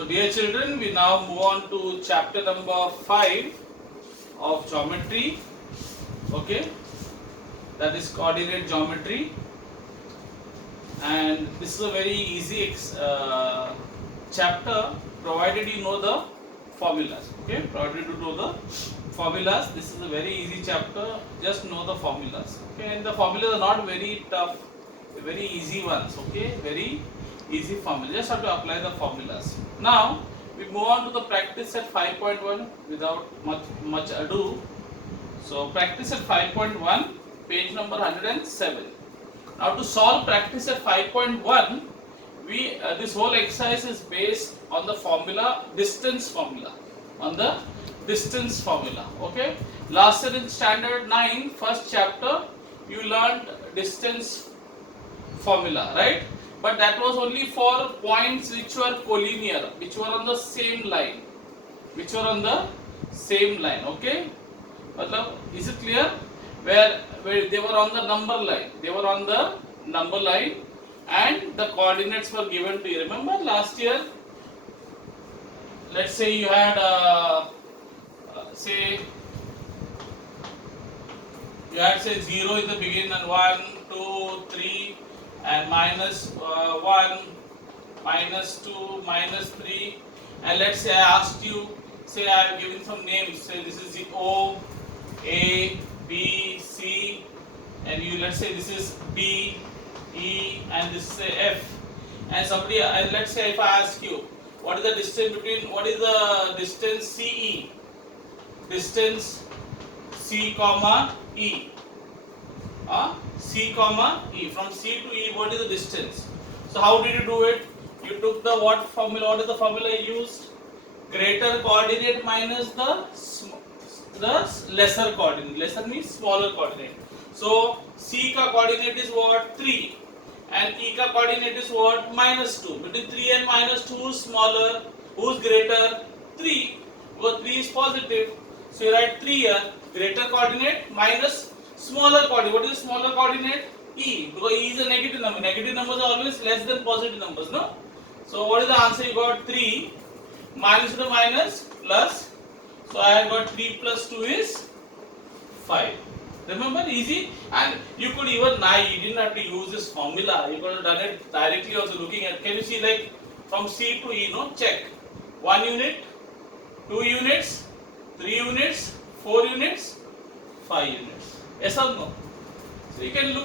So dear children, we now move on to chapter number 5 of geometry. Okay, that is coordinate geometry, and this is a very easy chapter provided you know the formulas. Okay, provided you know the formulas. This is a very easy chapter, just know the formulas. Okay, and the formulas are not very tough, very easy ones. Okay, very easy formula, just have to apply the formulas. Now we move on to the practice at 5.1 without much ado. So practice at 5.1, page number 107. Now to solve practice at 5.1, we this whole exercise is based on the formula, distance formula, on the distance formula. Okay, last year in standard 9 first chapter you learned distance formula, right? But that was only for points which were collinear, which were on the same line, okay? Is it clear? Where they were on the number line, and the coordinates were given to you. Remember last year, let's say you had say 0 in the beginning, and 1, 2, 3, and minus 1, minus 2, minus 3, and let's say I asked you, say I have given some names, say this is the O, A, B, C, and you let's say this is D, E, and this is F, and somebody, let's say if I ask you what is the distance CE, distance C comma E, C comma E, from C to E, what is the distance? So how did you do it? You took the what formula? What is the formula you used? Greater coordinate minus the lesser coordinate. Lesser means smaller coordinate. So C ka coordinate is what? 3, and E ka coordinate is what? minus 2. Between 3 and minus 2, who is smaller? Who is greater? 3. Because 3 is positive. So you write 3 here. Greater coordinate minus smaller coordinate. What is smaller coordinate? E. Because E is a negative number. Negative numbers are always less than positive numbers, no? So what is the answer? You got 3. Minus to minus plus. So I have got 3 plus 2 is 5. Remember, easy. And you could even you didn't have to use this formula. You could have done it directly also looking at. Can you see like from C to E? No, check. 1 unit, 2 units, 3 units, 4 units, 5 units. Yes or no? So you can you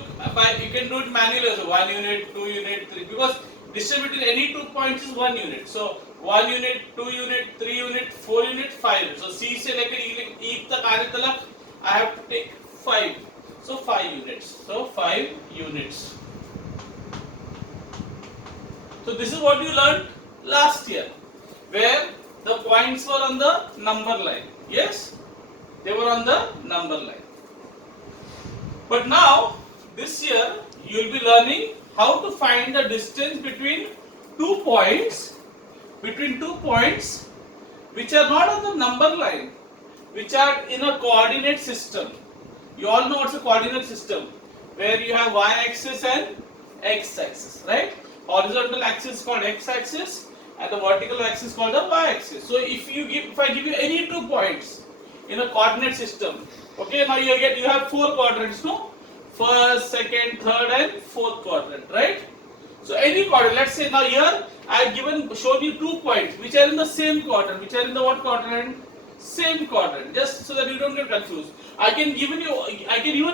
can do it manually also. 1 unit, 2 unit, 3, because distance between any 2 points is 1 unit. So 1 unit, 2 unit, 3 unit, 4 unit, 5 unit. So C se lekar E tak aane talak I have to take 5. So 5 units. So 5 units. So this is what you learned last year, where the points were on the number line. Yes, they were on the number line. But now this year you will be learning how to find the distance between 2 points, which are not on the number line, which are in a coordinate system. You all know what's a coordinate system, where you have y-axis and x-axis, right? Horizontal axis is called x-axis, and the vertical axis is called the y-axis. So if I give you any 2 points in a coordinate system, okay, now you have 4 quadrants, no? First, second, third, and fourth quadrant, right? So any quadrant, let's say now here I have shown you 2 points which are in the same quadrant, which are in the what quadrant? Same quadrant, just so that you don't get confused. I can even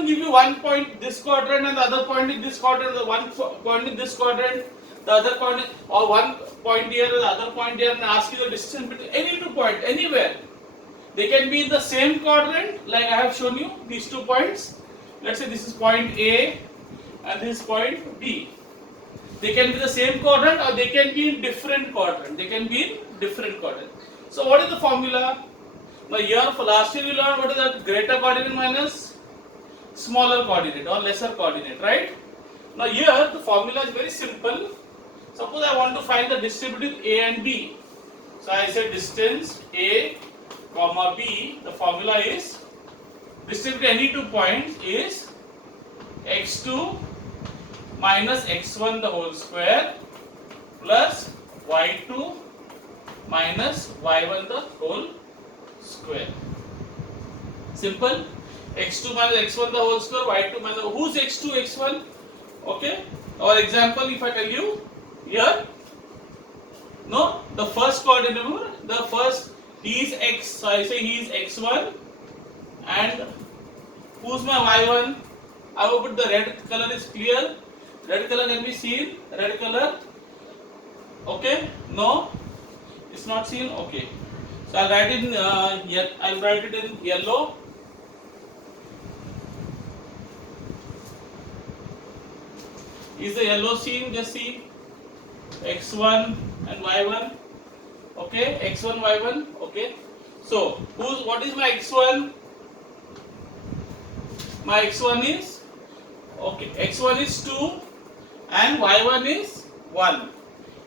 give you 1 point this quadrant and the other point in this quadrant, the 1 point in this quadrant, the other point, or 1 point here and the other point here, and ask you the distance between any 2 points, anywhere. They can be in the same quadrant, like I have shown you these 2 points. Let's say this is point A and this is point B. They can be the same quadrant or they can be in different quadrant. So what is the formula? Now here for last year we learned what is the greater coordinate minus smaller coordinate or lesser coordinate, right? Now here the formula is very simple. Suppose I want to find the distance between A and B. So I said distance A comma B, the formula is distance between any 2 points is x2 minus x1 the whole square plus y2 minus y1 the whole square. Simple. x2 minus x1 the whole square, y2 minus, who's x2, x1? Okay. Or example, if I tell you here, no, the first coordinate, remember, the first, he is x, so I say he is x1, and who's my y1? I will put the red color is clear. Red color can be seen. Red color. Okay. No, it's not seen. Okay. So I'll write in I'll write it in yellow. Is the yellow seen? Just see x1 and y1. Okay. x1, y1. Okay. So what is my x1? My x1 is, okay, x1 is 2 and y1 is 1.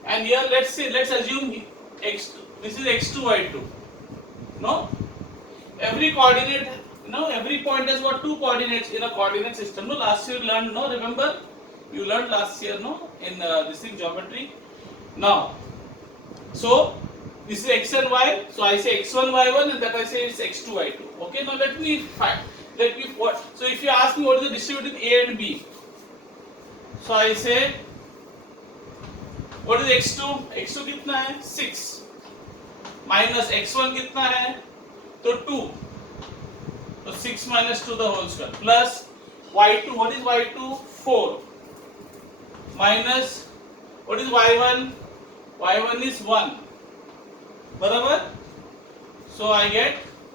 And here let's assume x2, this is x2, y2. No? Every coordinate, every point has got two coordinates in a coordinate system. No, last year you learned, no, remember? You learned last year, no, in this thing, geometry. Now, so this is x and y, so I say x1, y1, and that I say is x2, y2. Okay, now let me find. So if you ask me what is the distributive A and B, so I say, what is x2? x2 कितना है? 6 minus x1 कितना है? तो 2. So 6 minus 2 the whole square plus y2. What is y2? 4 minus, what is y1? y1 is 1. बराबर? So I get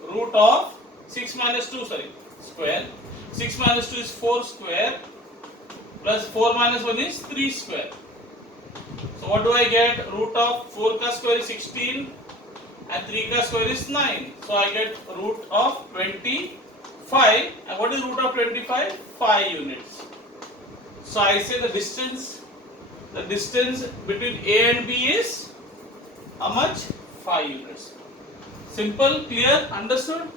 root of 6 minus 2, sorry, square. 6 minus 2 is 4 square plus 4 minus 1 is 3 square. So what do I get? Root of 4 ka square is 16 and 3 ka square is 9. So I get root of 25. And what is root of 25? 5 units. So I say the distance between A and B is how much? 5 units. Simple, clear, understood?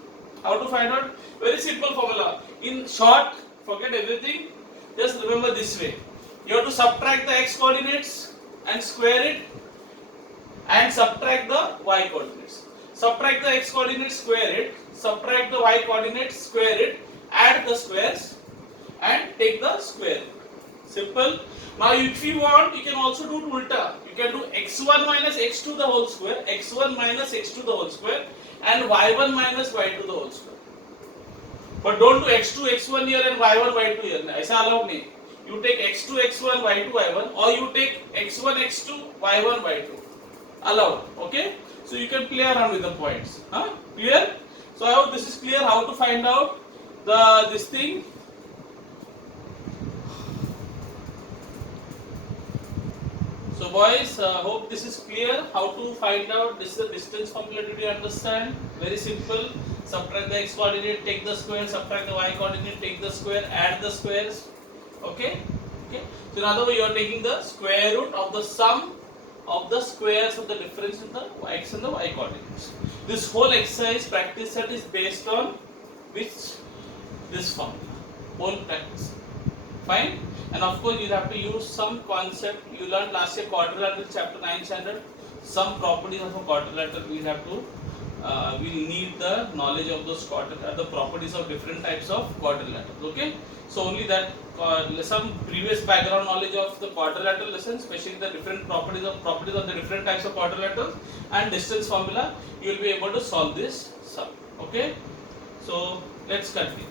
How to find out? Very simple formula. In short, forget everything. Just remember this way. You have to subtract the x coordinates and square it, and subtract the y coordinates. Subtract the x coordinates, square it. Subtract the y coordinates, square it. Add the squares and take the square. Simple. Now if you want, you can also do ulta. You can do x1 minus x2 the whole square, x1 minus x2 the whole square, and y1 minus y2 the whole square. But don't do x2 x1 here and y1 y2 here. ऐसा allowed नहीं. You take x2 x1 y2 y1, or you take x1 x2 y1 y2. Allowed. Okay. So you can play around with the points. Clear? So I hope this is clear. How to find out this thing. So boys, hope this is clear. How to find out, this is the distance formula. Did you understand? Very simple. Subtract the x coordinate, take the square. Subtract the y coordinate, take the square. Add the squares. Okay. So in other words, you are taking the square root of the sum of the squares of the difference in the x and the y coordinates. This whole exercise practice set is based on which? This formula. Whole practice. Fine. And of course, you have to use some concept. You learned last year quadrilateral, chapter 9 standard. Some properties of a quadrilateral we have to. We need the knowledge of those the properties of different types of quadrilaterals. Okay. So only that some previous background knowledge of the quadrilateral lesson, especially the different properties of the different types of quadrilaterals and distance formula, you will be able to solve this sum. Okay. So let's continue.